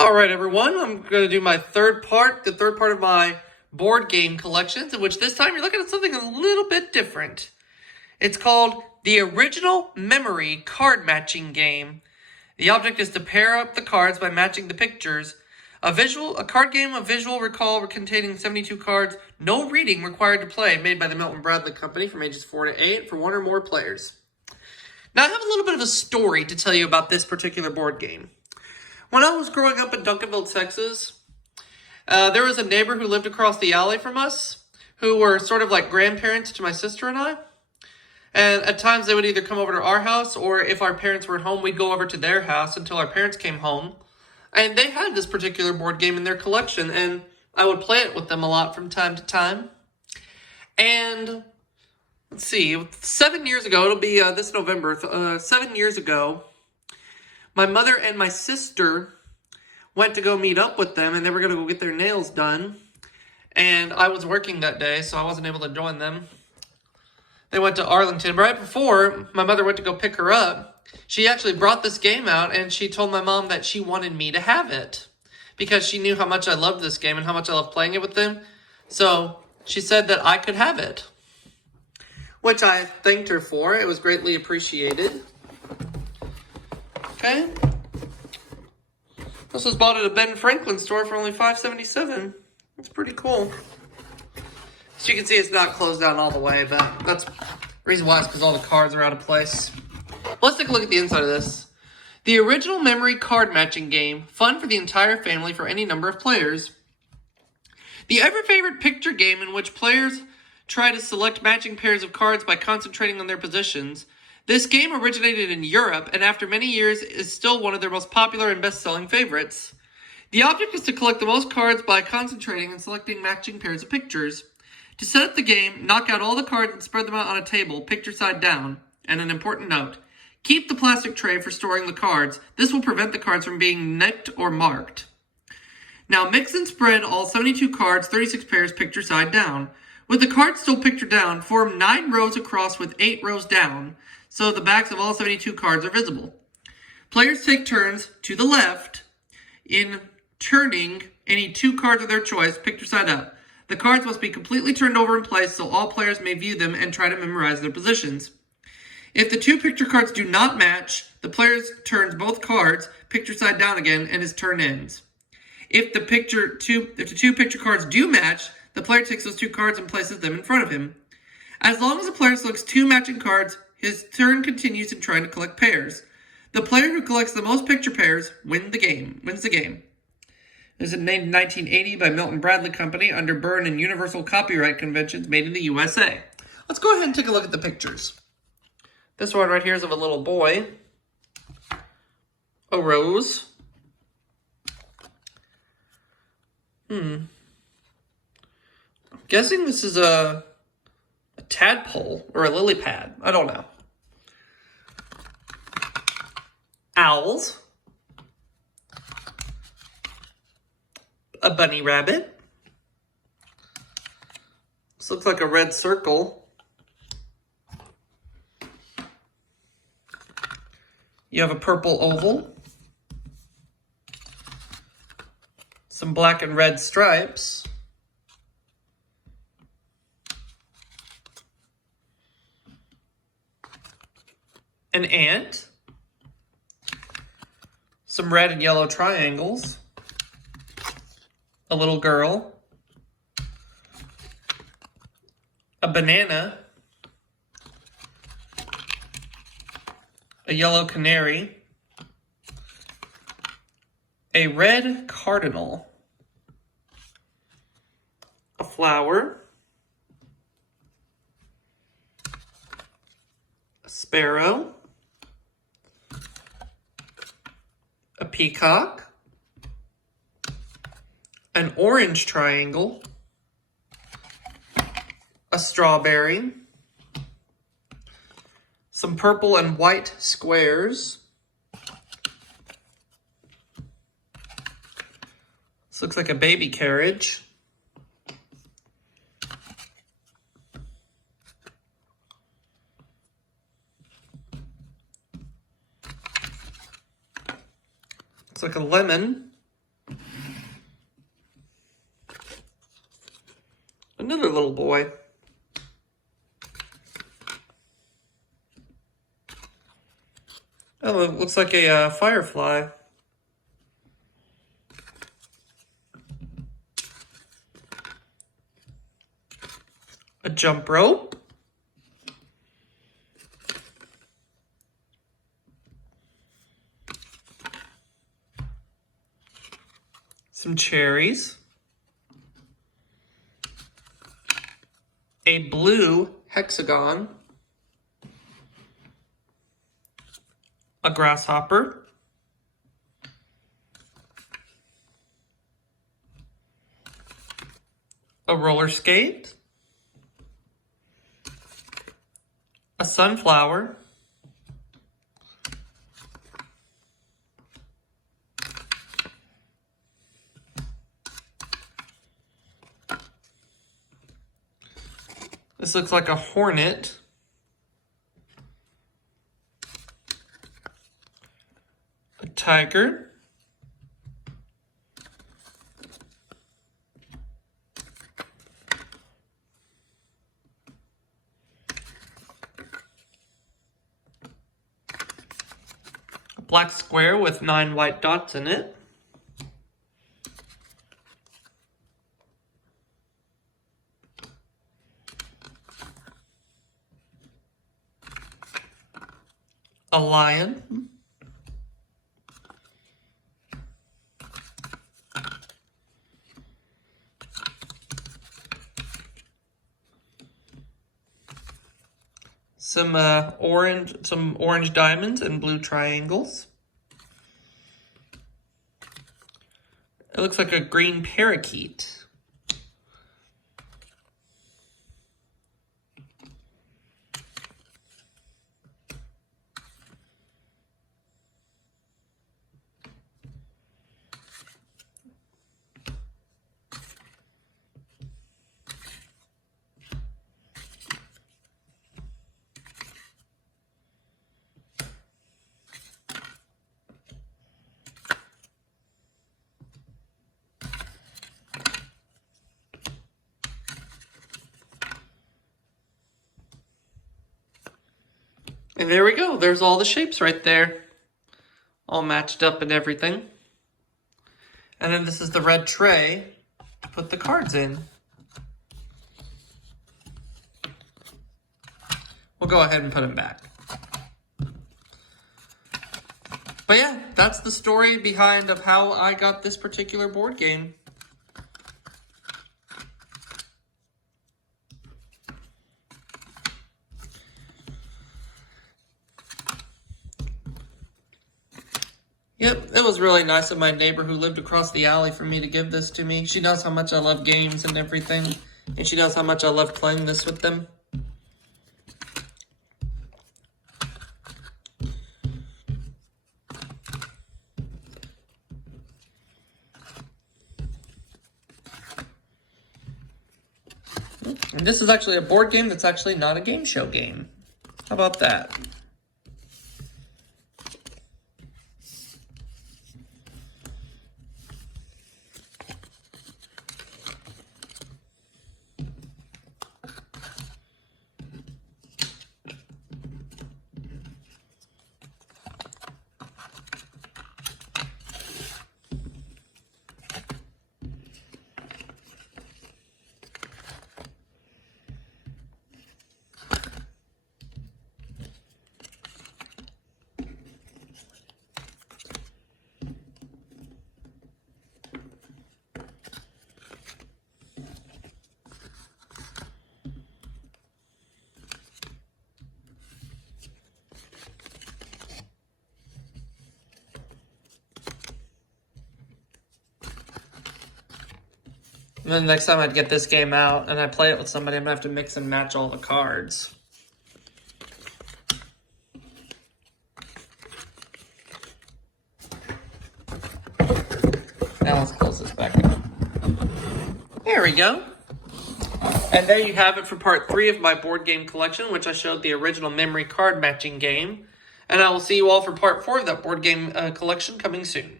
All right, everyone, I'm going to do the third part of my board game collections, in which this time you're looking at something a little bit different. It's called the Original Memory Card Matching Game. The object is to pair up the cards by matching the pictures. A card game of visual recall containing 72 cards, no reading required to play, made by the Milton Bradley Company from ages 4 to 8 for one or more players. Now, I have a little bit of a story to tell you about this particular board game. When I was growing up in Duncanville, Texas, there was a neighbor who lived across the alley from us, who were sort of like grandparents to my sister and I. And at times they would either come over to our house, or if our parents were at home, we'd go over to their house until our parents came home. And they had this particular board game in their collection, and I would play it with them a lot from time to time. And let's see, 7 years ago, it'll be this November, 7 years ago, my mother and my sister went to go meet up with them, and they were going to go get their nails done. And I was working that day, so I wasn't able to join them. They went to Arlington. Right before my mother went to go pick her up, she actually brought this game out, and she told my mom that she wanted me to have it because she knew how much I loved this game and how much I loved playing it with them. So she said that I could have it, which I thanked her for. It was greatly appreciated. Okay. This was bought at a Ben Franklin store for only $5.77. That's pretty cool. As you can see, it's not closed down all the way, but that's the reason why is because all the cards are out of place. Let's take a look at the inside of this. The Original Memory Card Matching Game. Fun for the entire family for any number of players. The ever-favorite picture game in which players try to select matching pairs of cards by concentrating on their positions. This game originated in Europe, and after many years is still one of their most popular and best-selling favorites. The object is to collect the most cards by concentrating and selecting matching pairs of pictures. To set up the game, knock out all the cards and spread them out on a table, picture side down. And an important note, keep the plastic tray for storing the cards. This will prevent the cards from being nicked or marked. Now mix and spread all 72 cards, 36 pairs, picture side down. With the cards still pictured down, form 9 rows across with 8 rows down, so the backs of all 72 cards are visible. Players take turns to the left in turning any 2 cards of their choice, picture side up. The cards must be completely turned over in place so all players may view them and try to memorize their positions. If the 2 picture cards do not match, the player turns both cards, picture side down again, and his turn ends. If the 2 picture cards do match, the player takes those 2 cards and places them in front of him. As long as the player selects 2 matching cards, his turn continues in trying to collect pairs. The player who collects the most picture pairs wins the game. It was made in 1980 by Milton Bradley Company under Berne and Universal Copyright Conventions, made in the USA. Let's go ahead and take a look at the pictures. This one right here is of a little boy. A rose. I'm guessing this is a tadpole or a lily pad. I don't know. Owls. A bunny rabbit. This looks like a red circle. You have a purple oval. Some black and red stripes. An ant. Some red and yellow triangles. A little girl. A banana. A yellow canary. A red cardinal. A flower. A sparrow. A peacock. An orange triangle. A strawberry. Some purple and white squares. This looks like a baby carriage. Looks like a lemon. little boy. Oh, it looks like a firefly. A jump rope. Some cherries. A blue hexagon. A grasshopper. A roller skate. A sunflower. This looks like a hornet. A tiger. A black square with 9 white dots in it. A lion. Some orange diamonds and blue triangles. It looks like a green parakeet. And there we go. There's all the shapes right there. All matched up and everything. And then this is the red tray to put the cards in. We'll go ahead and put them back. But yeah, that's the story behind of how I got this particular board game. Yep, it was really nice of my neighbor who lived across the alley for me to give this to me. She knows how much I love games and everything, and she knows how much I love playing this with them. And this is actually a board game that's actually not a game show game. How about that? And then next time I'd get this game out and I play it with somebody, I'm going to have to mix and match all the cards. Now let's close this back up. There we go. And there you have it for part 3 of my board game collection, which I showed the original memory card matching game. And I will see you all for part 4 of that board game collection coming soon.